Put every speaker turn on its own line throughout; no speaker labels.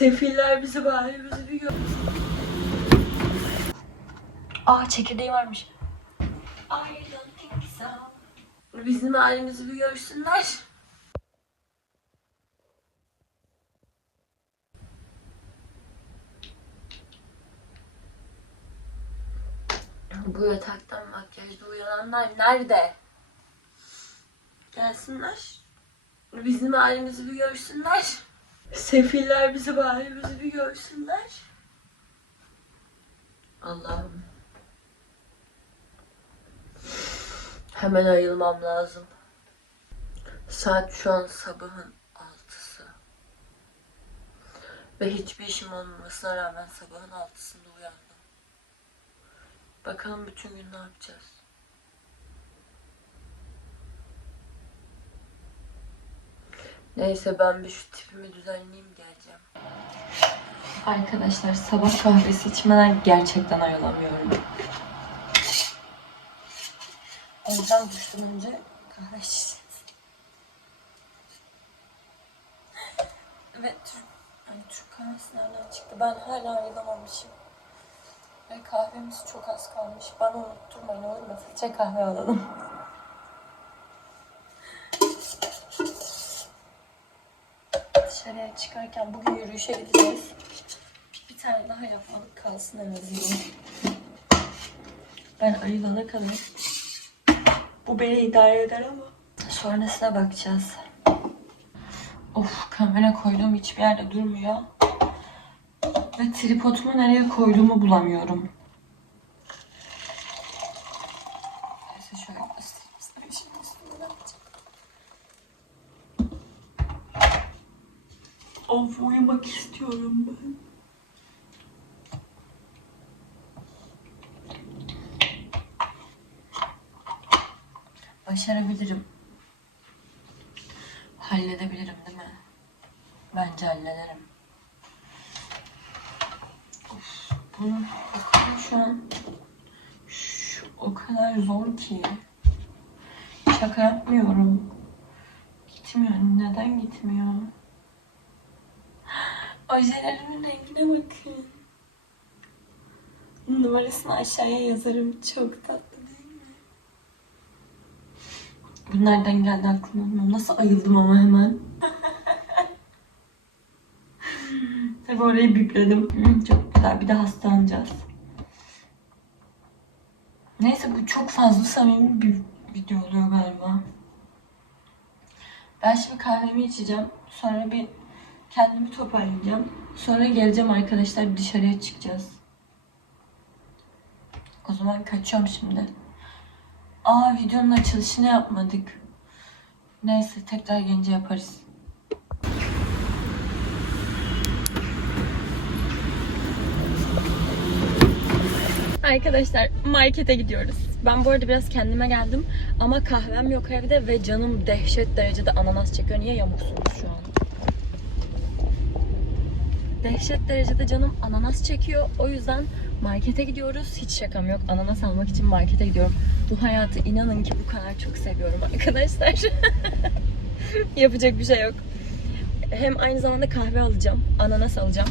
Sefiller bizi bari bizi bir gör. Aa çekirdeği varmış. So. Bizim halimizi bir görsünler. Bu yataktan makyajlı uyananlar nerede? Gelsinler. Bizim halimizi bir görsünler. Sefiller bizi bari bizi bir görsünler. Allah'ım. Hemen ayılmam lazım. Saat şu an sabahın altısı. Ve hiçbir işim olmamasına rağmen sabahın altısında uyandım. Bakalım bütün gün ne yapacağız? Neyse ben bir şu tipimi düzenleyeyim geleceğim. Arkadaşlar sabah kahvesi içmeden gerçekten ayılamıyorum. O yüzden duştan önce kahve içeceğiz. Ve Türk, hani Türk kahvesi nereden çıktı? Ben hala ayılamamışım. Ve kahvemiz çok az kalmış. Bana unutturmayın olur mu? Filtre kahve alalım. Dışarıya çıkarken bugün yürüyüşe gideceğiz. Bir tane daha yapmadık kalsın en azından. Ben ayılana kadar bu beni idare eder ama. Sonrasına bakacağız. Of kamera koyduğum hiçbir yerde durmuyor. Ve tripodumu nereye koyduğumu bulamıyorum. Neyse şöyle göstereyim size. Şimdi üstüne bakacağım. Of uyumak istiyorum ben. Başarabilirim. Halledebilirim değil mi? Bence hallederim. Of, bunu şu an şu o kadar zor ki. Şaka yapmıyorum. Gitmiyor. Neden gitmiyor? Ojelerimin rengine bakın. Numarasını aşağıya yazarım. Çok tatlı değil mi? Bu nereden geldi aklıma. Nasıl ayıldım ama hemen. Tabii orayı bipledim. Çok güzel. Bir de hastalanacağız. Neyse bu çok fazla samimi bir video oluyor galiba. Ben şimdi kahvemi içeceğim. Sonra bir kendimi toparlayacağım. Sonra geleceğim arkadaşlar dışarıya çıkacağız. O zaman kaçıyorum şimdi. Aa videonun açılışını yapmadık. Neyse tekrar gelince yaparız. Arkadaşlar markete gidiyoruz. Ben bu arada biraz kendime geldim ama kahvem yok evde ve canım dehşet derecede ananas çekiyor. Niye yamuksunuz şu an? Dehşet derecede canım ananas çekiyor. O yüzden markete gidiyoruz. Hiç şakam yok. Ananas almak için markete gidiyorum. Bu hayatı inanın ki bu kadar çok seviyorum arkadaşlar. Yapacak bir şey yok. Hem aynı zamanda kahve alacağım. Ananas alacağım.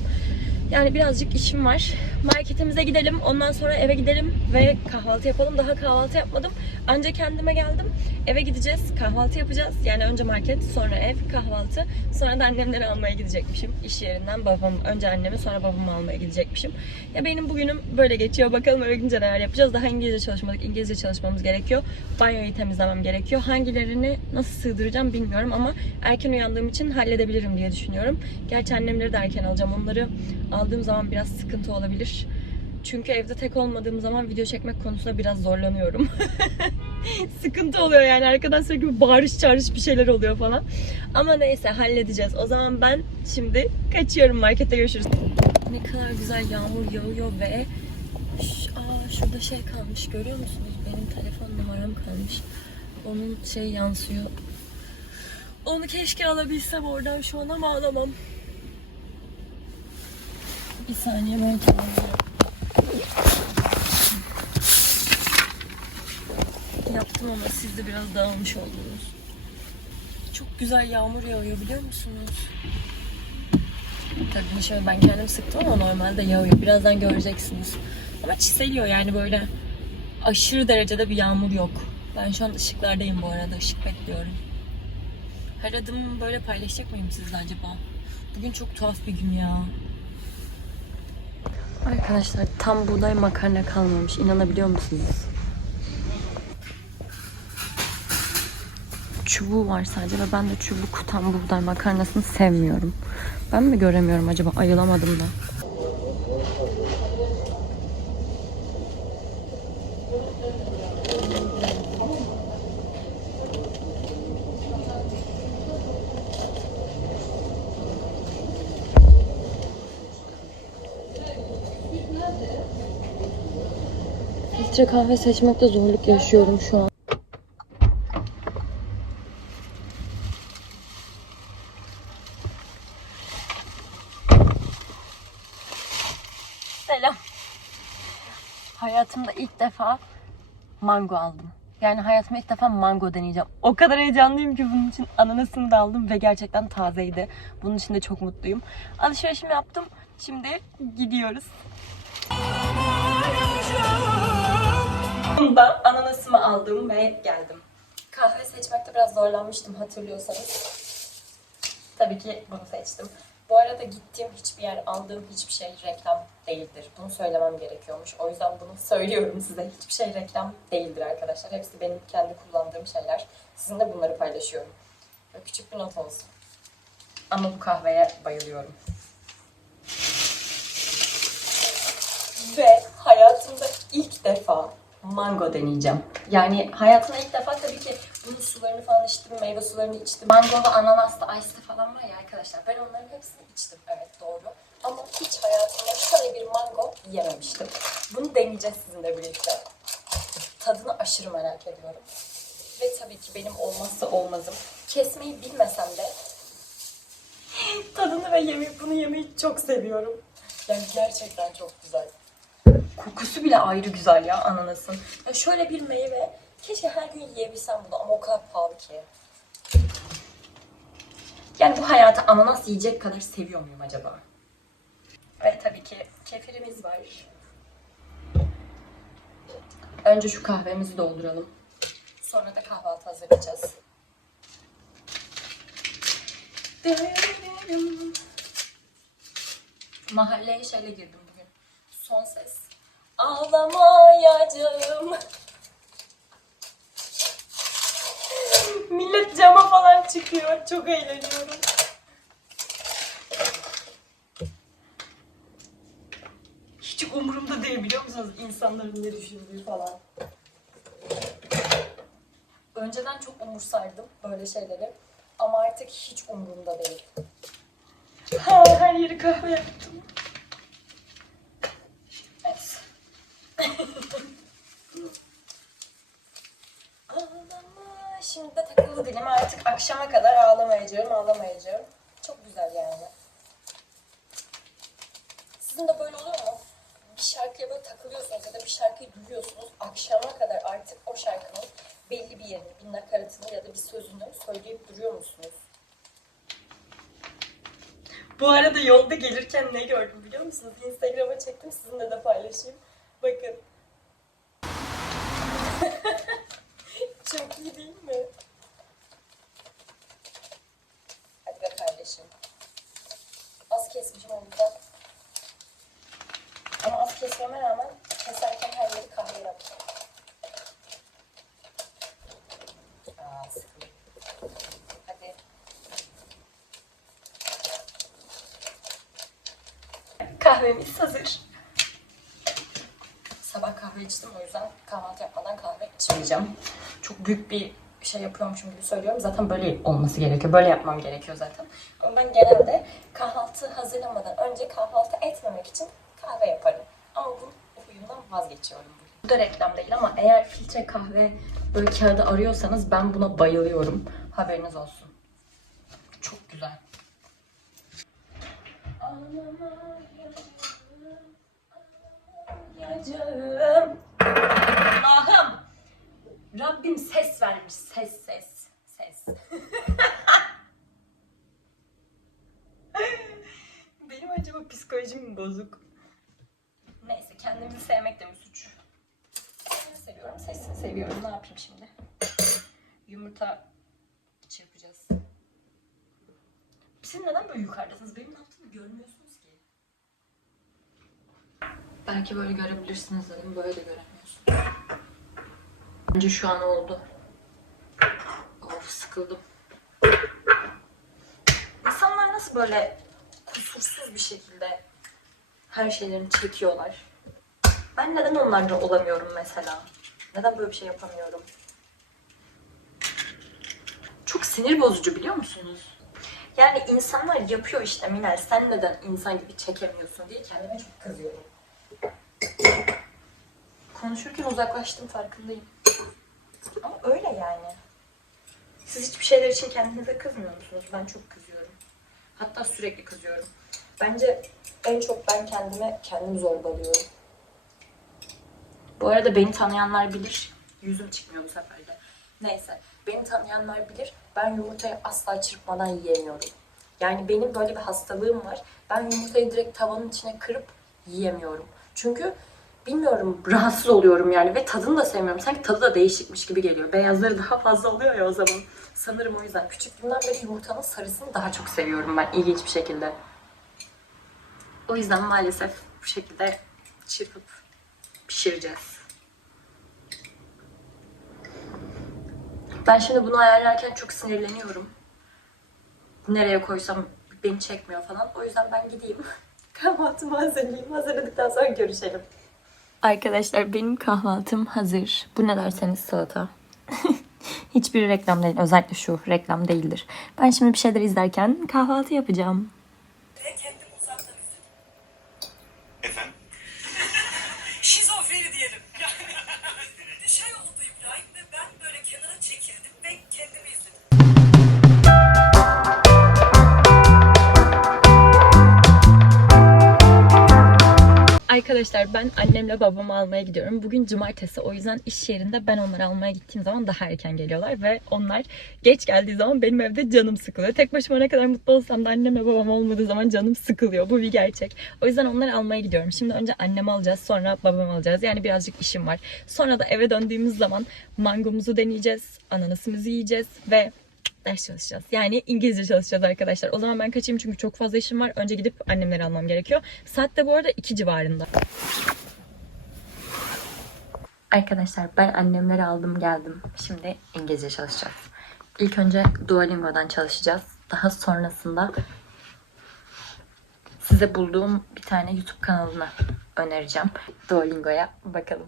Yani birazcık işim var. Marketimize gidelim. Ondan sonra eve gidelim ve kahvaltı yapalım. Daha kahvaltı yapmadım. Anca kendime geldim. Eve gideceğiz. Kahvaltı yapacağız. Yani önce market, sonra ev, kahvaltı. Sonra da annemleri almaya gidecekmişim. İş yerinden babam, önce annemi sonra babamı almaya gidecekmişim. Ya benim bugünüm böyle geçiyor. Bakalım eve gidince neler yapacağız. Daha İngilizce çalışmadık. İngilizce çalışmamız gerekiyor. Banyoyu temizlemem gerekiyor. Hangilerini nasıl sığdıracağım bilmiyorum ama erken uyandığım için halledebilirim diye düşünüyorum. Gerçi annemleri de erken alacağım. Onları aldığım zaman biraz sıkıntı olabilir. Çünkü evde tek olmadığım zaman video çekmek konusunda biraz zorlanıyorum. sıkıntı oluyor yani arkadan sürekli bağırış çağırış bir şeyler oluyor falan. Ama neyse halledeceğiz. O zaman ben şimdi kaçıyorum markette görüşürüz. Ne kadar güzel yağmur yağıyor ve aa şurada şey kalmış görüyor musunuz? Benim telefon numaram kalmış. Onun şey yansıyor. Onu keşke alabilsem oradan şu an ama alamam. Bir saniye ben tamamlayayım. Yaptım ama siz de biraz dağılmış oldunuz. Çok güzel yağmur yağıyor biliyor musunuz? Tabii şöyle ben kendim sıktım ama normalde yağıyor. Birazdan göreceksiniz. Ama çiseliyor yani böyle aşırı derecede bir yağmur yok. Ben şu an ışıklardayım bu arada. Işık bekliyorum. Her adımımı böyle paylaşacak mıyım sizle acaba? Bugün çok tuhaf bir gün ya. Arkadaşlar tam buğday makarna kalmamış. İnanabiliyor musunuz? Çubuğu var sadece ve ben de çubuk tam buğday makarnasını sevmiyorum. Ben mi göremiyorum acaba? Ayılamadım da. Filtre kahve seçmekte zorluk yaşıyorum şu an. Selam. Hayatımda ilk defa mango aldım. Yani hayatımda ilk defa mango deneyeceğim. O kadar heyecanlıyım ki bunun için ananasını da aldım ve gerçekten tazeydi. Bunun için de çok mutluyum. Alışverişimi yaptım. Şimdi gidiyoruz. Ben ananasımı aldım ve geldim. Kahve seçmekte biraz zorlanmıştım hatırlıyorsanız. Tabii ki bunu seçtim. Bu arada gittiğim hiçbir yer, aldığım hiçbir şey reklam değildir. Bunu söylemem gerekiyormuş. O yüzden bunu söylüyorum size. Hiçbir şey reklam değildir arkadaşlar. Hepsi benim kendi kullandığım şeyler. Sizinle bunları paylaşıyorum. Böyle küçük bir not olsun. Ama bu kahveye bayılıyorum. Ve hayatımda ilk defa mango deneyeceğim. Yani hayatımda ilk defa tabii ki bunun sularını falan içtim, meyve sularını içtim. Mango ve ananaslı ice falan var ya arkadaşlar. Ben onların hepsini içtim. Evet doğru. Ama hiç hayatımda şöyle bir mango yememiştim. Bunu deneyeceğiz sizinle birlikte. Tadını aşırı merak ediyorum. Ve tabii ki benim olmazsa olmazım. Kesmeyi bilmesem de tadını ve yemeği, bunu yemeyi çok seviyorum. Yani gerçekten çok güzel. Kokusu bile ayrı güzel ya ananasın. Ya şöyle bir meyve. Keşke her gün yiyebilsem bunu ama o kadar pahalı ki. Yani bu hayatı ananas yiyecek kadar seviyor muyum acaba? Ve tabii ki kefirimiz var. Önce şu kahvemizi dolduralım. Sonra da kahvaltı hazırlayacağız. Mahalleye şeyle girdim bugün. Son ses. Ağlamayacağım. Millet cama falan çıkıyor. Çok eğleniyorum. Hiç umurumda değil biliyor musunuz? İnsanların ne düşündüğü falan. Önceden çok umursardım böyle şeyleri. Ama artık hiç umurumda değil. Ha, her yeri kahve yaptım. Evet. Ağlama. Şimdi de takılı dilim artık akşama kadar ağlamayacağım, ağlamayacağım. Çok güzel yani. Sizin de böyle oluyor mu? Bir şarkıya böyle takılıyorsunuz ya da bir şarkıyı duyuyorsunuz. Akşama kadar artık o şarkının belli bir yerini, bir nakaratını ya da bir sözünü söyleyip duruyor musunuz? Bu arada yolda gelirken ne gördüm biliyor musunuz? Instagram'a çektim sizinle de paylaşayım. Bakın. Çok iyi değil mi? Hadi be kardeşim. Az kesmişim o yüzden. Ama az kesmeme rağmen keserken her yeri kahve yaptım. Aa, sıkıldım. Hadi. Kahvemiz hazır. Sabah kahve içtim o yüzden kahvaltı yapmadan kahve içmeyeceğim. Çok büyük bir şey yapıyormuşum gibi söylüyorum. Zaten böyle olması gerekiyor. Böyle yapmam gerekiyor zaten. Ama ben genelde kahvaltı hazırlamadan önce kahvaltı etmemek için kahve yaparım. Ama bu huyumdan vazgeçiyorum. Bu da reklam değil ama eğer filtre kahve böyle kağıdı arıyorsanız ben buna bayılıyorum. Haberiniz olsun. Çok güzel. Ağlamayacağım. Allah'ım. Rabbim ses vermiş. Ses ses. Ses. Psikolojim bozuk. Neyse kendimi sevmek de mi suç? Kendimi seviyorum, sesini seviyorum. Ne yapayım şimdi? Yumurta çırpacağız. Siz neden böyle yukarıdasınız? Benim ne görmüyorsunuz ki. Belki böyle görebilirsiniz dedim. Böyle de göremiyorsunuz. Bence şu an oldu. Of sıkıldım. İnsanlar nasıl böyle kusursuz bir şekilde her şeylerini çekiyorlar? Ben neden onlarla olamıyorum mesela? Neden böyle bir şey yapamıyorum? Çok sinir bozucu biliyor musunuz? Yani insanlar yapıyor işte Minel. Sen neden insan gibi çekemiyorsun diye kendime çok kızıyorum. Konuşurken uzaklaştım farkındayım. Ama öyle yani. Siz hiçbir şeyler için kendinize kızmıyor musunuz? Ben çok kızıyorum. Hatta sürekli kızıyorum. Bence en çok ben kendime kendim zorbalıyorum. Bu arada beni tanıyanlar bilir. Yüzüm çıkmıyor bu sefer de. Neyse. Beni tanıyanlar bilir. Ben yumurtayı asla çırpmadan yiyemiyorum. Yani benim böyle bir hastalığım var. Ben yumurtayı direkt tavanın içine kırıp yiyemiyorum. Çünkü bilmiyorum rahatsız oluyorum yani ve tadını da sevmiyorum. Sanki tadı da değişikmiş gibi geliyor. Beyazları daha fazla oluyor ya o zaman. Sanırım o yüzden. Küçüklüğümden beri yumurtanın sarısını daha çok seviyorum ben ilginç bir şekilde. O yüzden maalesef bu şekilde çırpıp pişireceğiz. Ben şimdi bunu ayarlarken çok sinirleniyorum. Nereye koysam beni çekmiyor falan. O yüzden ben gideyim. Kahvaltımı hazırlayayım. Hazırladıktan sonra görüşelim. Arkadaşlar benim kahvaltım hazır. Bu ne derseniz salata. Hiçbir reklam değil. Özellikle şu reklam değildir. Ben şimdi bir şeyler izlerken kahvaltı yapacağım.
Efendim?
Arkadaşlar ben annemle babamı almaya gidiyorum. Bugün cumartesi o yüzden iş yerinde ben onları almaya gittiğim zaman daha erken geliyorlar ve onlar geç geldiği zaman benim evde canım sıkılıyor. Tek başıma ne kadar mutlu olsam da annemle babam olmadığı zaman canım sıkılıyor. Bu bir gerçek. O yüzden onları almaya gidiyorum. Şimdi önce annemi alacağız sonra babamı alacağız. Yani birazcık işim var. Sonra da eve döndüğümüz zaman mangomuzu deneyeceğiz, ananasımızı yiyeceğiz ve ders çalışacağız. Yani İngilizce çalışacağız arkadaşlar. O zaman ben kaçayım çünkü çok fazla işim var. Önce gidip annemleri almam gerekiyor. Saat de bu arada 2 civarında. Arkadaşlar ben annemleri aldım geldim. Şimdi İngilizce çalışacağız. İlk önce Duolingo'dan çalışacağız. Daha sonrasında size bulduğum bir tane YouTube kanalını önereceğim. Duolingo'ya bakalım.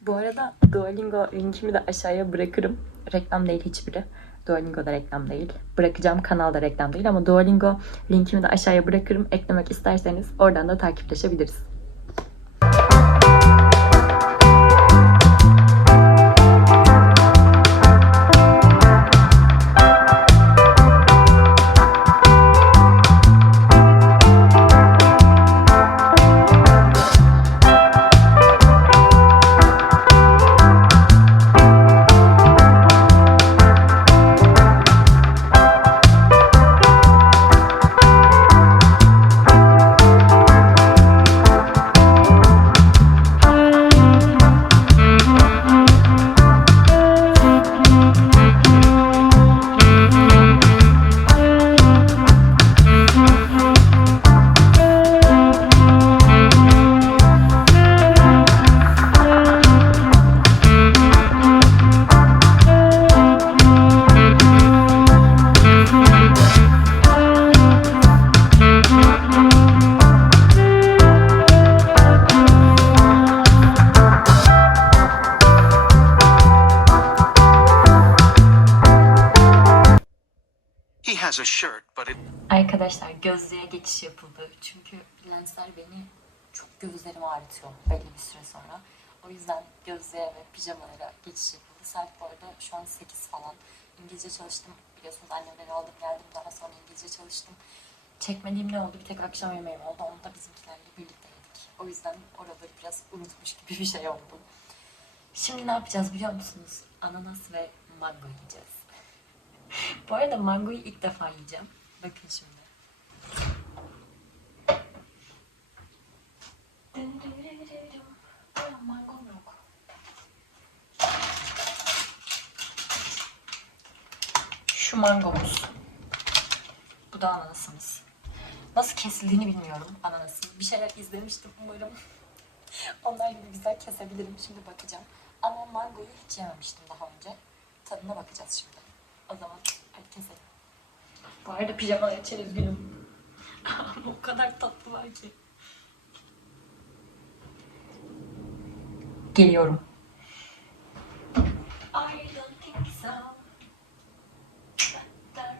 Bu arada Duolingo linkimi de aşağıya bırakırım. Reklam değil hiçbiri. Duolingo'da reklam değil. Bırakacağım kanalda reklam değil ama Duolingo linkimi de aşağıya bırakırım. Eklemek isterseniz oradan da takipleşebiliriz. Arkadaşlar gözlüğe geçiş yapıldı. Çünkü lensler beni çok gözlerimi ağrıtıyor belli bir süre sonra. O yüzden gözlüğe ve pijamalara geçiş yapıldı. Saat bu arada şu an 8 falan. İngilizce çalıştım. Biliyorsunuz annemleri aldım geldim. Daha sonra İngilizce çalıştım. Çekmediğim ne oldu? Bir tek akşam yemeğim oldu. Onu da bizimkilerle birlikte yedik. O yüzden oraları biraz unutmuş gibi bir şey oldu. Şimdi ne yapacağız biliyor musunuz? Ananas ve mango yiyeceğiz. Bu arada mangoyu ilk defa yiyeceğim. Bakın şimdi. Şu mangomuz. Bu da ananasımız. Nasıl kesildiğini bilmiyorum ananasın. Bir şeyler izlemiştim umarım. Onlar gibi güzel kesebilirim. Şimdi bakacağım. Ama mangoyu hiç yememiştim daha önce. Tadına bakacağız şimdi. O zaman hadi keselim. Bu arada pijamalar için üzgünüm. O kadar tatlılar ki. Geliyorum. I don't think so. Da-da-ding-dong. I don't think so.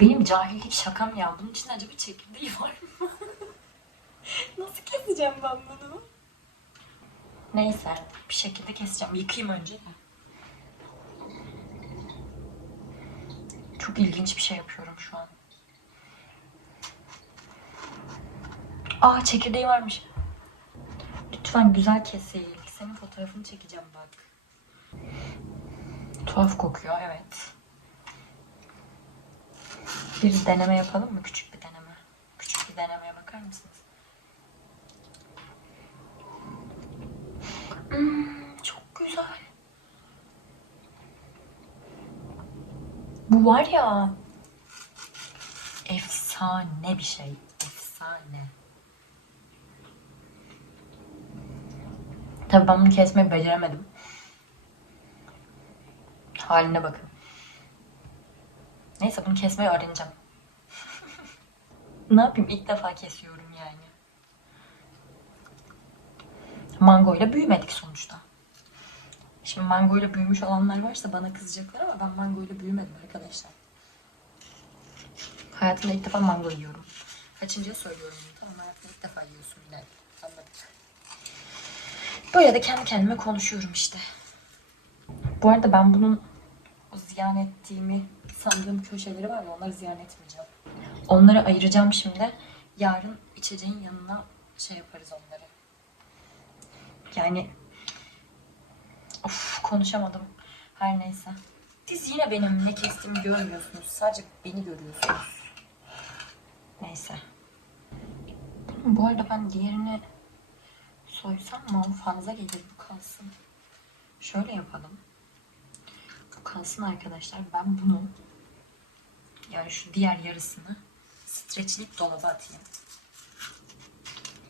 Benim cahillik şakam ya. Bunun için acaba çekirdeği var mı? Nasıl keseceğim ben bunu? Neyse bir şekilde keseceğim. Yıkayayım önce de. Çok ilginç bir şey yapıyorum şu an. Aa çekirdeği varmış. Lütfen güzel kesil. Senin fotoğrafını çekeceğim bak. Tuhaf kokuyor evet. Bir deneme yapalım mı? Küçük bir deneme. Küçük bir denemeye bakar mısınız? Hmm, çok güzel. Bu var ya efsane bir şey. Efsane. Tabii ben bunu kesmeyi beceremedim. Haline bakın. Neyse bunu kesmeyi öğreneceğim. ne yapayım ilk defa kesiyorum yani. Mango ile büyümedik sonuçta. Şimdi mango ile büyümüş olanlar varsa bana kızacaklar ama ben mango ile büyümedim arkadaşlar. Hayatımda ilk defa mango yiyorum. Kaçıncıya söylüyorum bunu tamam hayatımda ilk defa yiyorsun yine. Anladık. Böyle de kendi kendime konuşuyorum işte. Bu arada ben bunun ziyan ettiğimi sandığım köşeleri var ya onları ziyan etmeyeceğim. Onları ayıracağım şimdi. Yarın içeceğin yanına şey yaparız onları. Yani of konuşamadım. Her neyse. Siz yine benim ne kestiğimi görmüyorsunuz. Sadece beni görüyorsunuz. Neyse. Bu arada ben diğerini soysam mı? Fazla gelir bu kalsın. Şöyle yapalım. Bu kalsın arkadaşlar. Ben bunu yani şu diğer yarısını streçleyip dolaba atayım.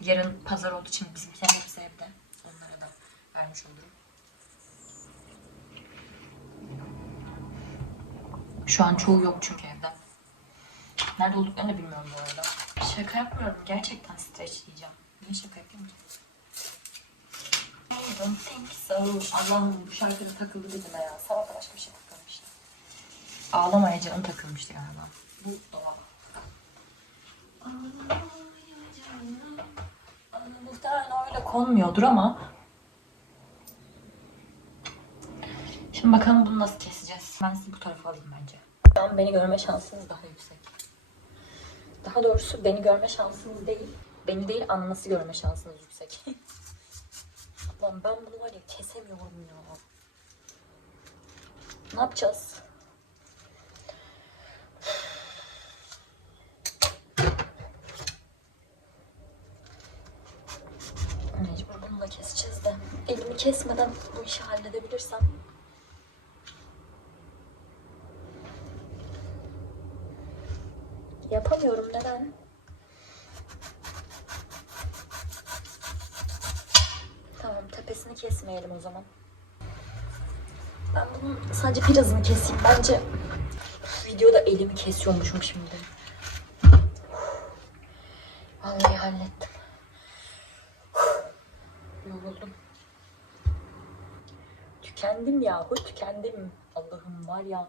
Yarın pazar olduğu için bizimkiler hepsi evde. Onlara da vermiş olurum. Şu an çoğu yok çünkü evde. Nerede olduklarını bilmiyorum bu arada. Şaka yapmıyorum. Gerçekten streçleyeceğim. Niye şaka yapayım ki? Don't think so. Allah'ım bu şarkıda takıldı bizime ya. Sabah da başka bir şey takılmıştı. Ağlamaya canım takılmıştı galiba. Bu. Ana, Muhtemelen öyle konmuyordur ama. Şimdi bakalım bunu nasıl keseceğiz. Ben sizi bu tarafa alayım bence. An beni görme şansınız daha yüksek. Daha doğrusu beni görme şansınız değil. Beni değil ananası görme şansınız yüksek. Lan ben bunu var ya kesemiyorum ya. Ne yapacağız? Mecbur bunu da keseceğiz de. Elimi kesmeden bu işi halledebilirsem. Yapamıyorum neden? Tamam kesmeyelim o zaman. Ben bunun sadece birazını keseyim. Bence videoda elimi kesiyormuşum şimdi. Vallahi hallettim. Yoruldum. Tükendim yahu tükendim. Allah'ım var ya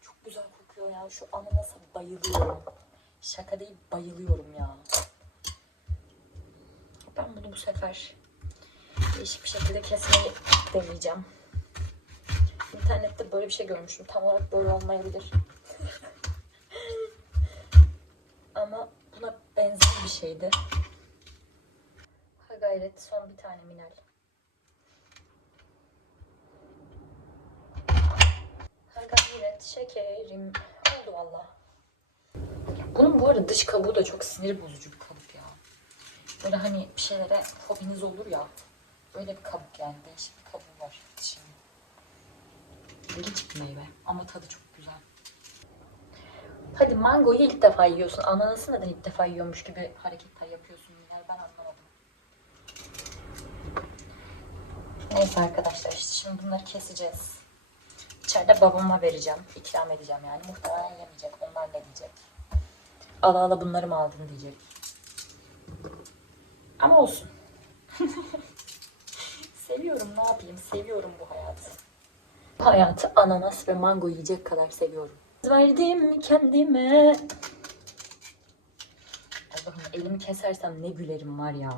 çok güzel kokuyor ya. Şu ananasa bayılıyorum. Şaka değil bayılıyorum ya. Ben bunu bu sefer değişik bir şekilde kesmeyi deneyeceğim. İnternette böyle bir şey görmüştüm. Tam olarak böyle olmayabilir. Ama buna benzer bir şeydi. Ha gayret son bir tane minel. Ha gayret şekerim. Oldu valla. Bunun bu arada dış kabuğu da çok sinir bozucu bir kabuk ya. Böyle hani bir şeylere fobiniz olur ya. Böyle bir kabuk yani. Değişik bir kabuğu var. İlginç bir meyve ama tadı çok güzel. Hadi mangoyu ilk defa yiyorsun. Ananası neden ilk defa yiyormuş gibi hareketler yapıyorsun? Yani ben anlamadım. Neyse arkadaşlar işte şimdi bunları keseceğiz. İçeride babama vereceğim. ikram edeceğim yani. Muhtemelen yemeyecek. Onlar ne diyecek? Ala ala bunları mı aldın diyecek. Ama olsun. seviyorum ne yapayım. Seviyorum bu hayatı. Bu hayatı ananas ve mango yiyecek kadar seviyorum. Verdim kendime. Allah'ım elimi kesersem ne gülerim var ya.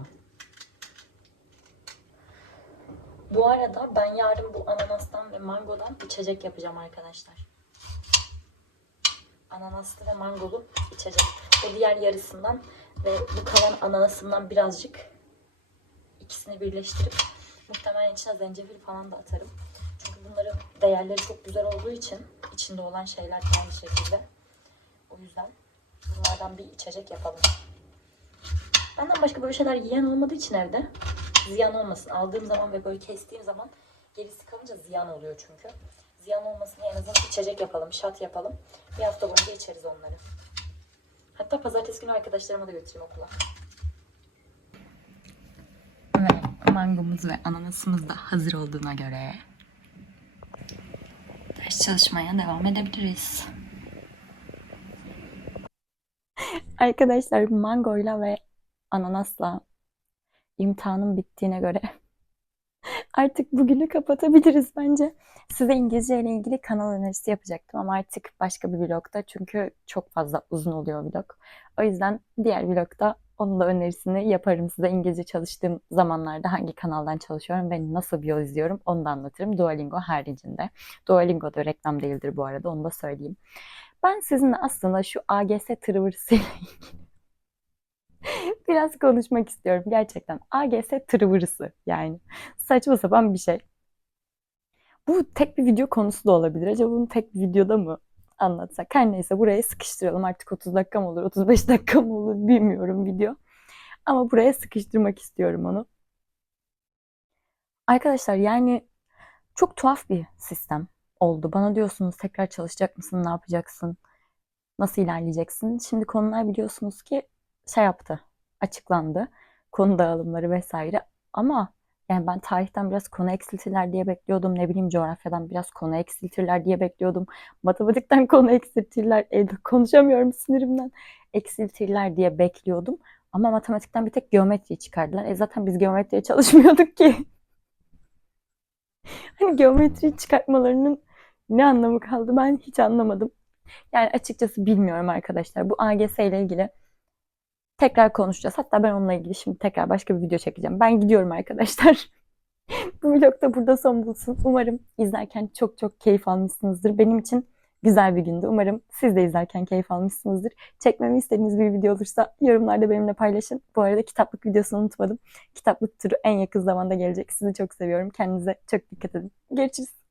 Bu arada ben yarın bu ananastan ve mangodan içecek yapacağım arkadaşlar. Ananaslı ve mangolu içecek. O diğer yarısından ve bu kalan ananasından birazcık ikisini birleştirip muhtemelen içine zencefil falan da atarım. Çünkü bunların değerleri çok güzel olduğu için içinde olan şeyler aynı şekilde. O yüzden bunlardan bir içecek yapalım. Benden başka böyle şeyler yiyen olmadığı için evde ziyan olmasın. Aldığım zaman ve böyle kestiğim zaman gerisi kalınca ziyan oluyor çünkü. Ziyan olmasın en azından içecek yapalım, şat yapalım. Bir hafta boyunca içeriz onları. Hatta pazartesi günü arkadaşlarıma da götüreyim okula. Ve mangomuz ve ananasımız da hazır olduğuna göre ders çalışmaya devam edebiliriz. Arkadaşlar mangoyla ve ananasla imtihanım bittiğine göre artık bugünü kapatabiliriz bence. Size İngilizce ile ilgili kanal önerisi yapacaktım ama artık başka bir vlogda çünkü çok fazla uzun oluyor vlog. O yüzden diğer vlogda onun da önerisini yaparım size. İngilizce çalıştığım zamanlarda hangi kanaldan çalışıyorum ve nasıl bir yol izliyorum onu da anlatırım. Duolingo haricinde. Duolingo da reklam değildir bu arada onu da söyleyeyim. Ben sizinle aslında şu AGS tırvırısıyla ilgili biraz konuşmak istiyorum gerçekten. AGS tırvırısı yani. Saçma sapan bir şey. Bu tek bir video konusu da olabilir. Acaba bunu tek bir videoda mı anlatsak? Her neyse buraya sıkıştıralım. Artık 30 dakika mı olur, 35 dakika mı olur bilmiyorum video. Ama buraya sıkıştırmak istiyorum onu. Arkadaşlar yani çok tuhaf bir sistem oldu. Bana diyorsunuz tekrar çalışacak mısın, ne yapacaksın, nasıl ilerleyeceksin? Şimdi konular biliyorsunuz ki şey yaptı, açıklandı. Konu dağılımları vesaire. Ama yani ben tarihten biraz konu eksiltirler diye bekliyordum. Ne bileyim coğrafyadan biraz konu eksiltirler diye bekliyordum. Matematikten konu eksiltirler. Evde konuşamıyorum sinirimden. Eksiltirler diye bekliyordum. Ama matematikten bir tek geometriyi çıkardılar. E zaten biz geometriye çalışmıyorduk ki. hani geometriyi çıkartmalarının ne anlamı kaldı ben hiç anlamadım. Yani açıkçası bilmiyorum arkadaşlar. Bu AGS ile ilgili tekrar konuşacağız. Hatta ben onunla ilgili şimdi tekrar başka bir video çekeceğim. Ben gidiyorum arkadaşlar. Bu vlog da burada son bulsun. Umarım izlerken çok çok keyif almışsınızdır. Benim için güzel bir gündü. Umarım siz de izlerken keyif almışsınızdır. Çekmemi istediğiniz bir video olursa yorumlarda benimle paylaşın. Bu arada kitaplık videosunu unutmadım. Kitaplık turu en yakın zamanda gelecek. Sizi çok seviyorum. Kendinize çok dikkat edin. Görüşürüz.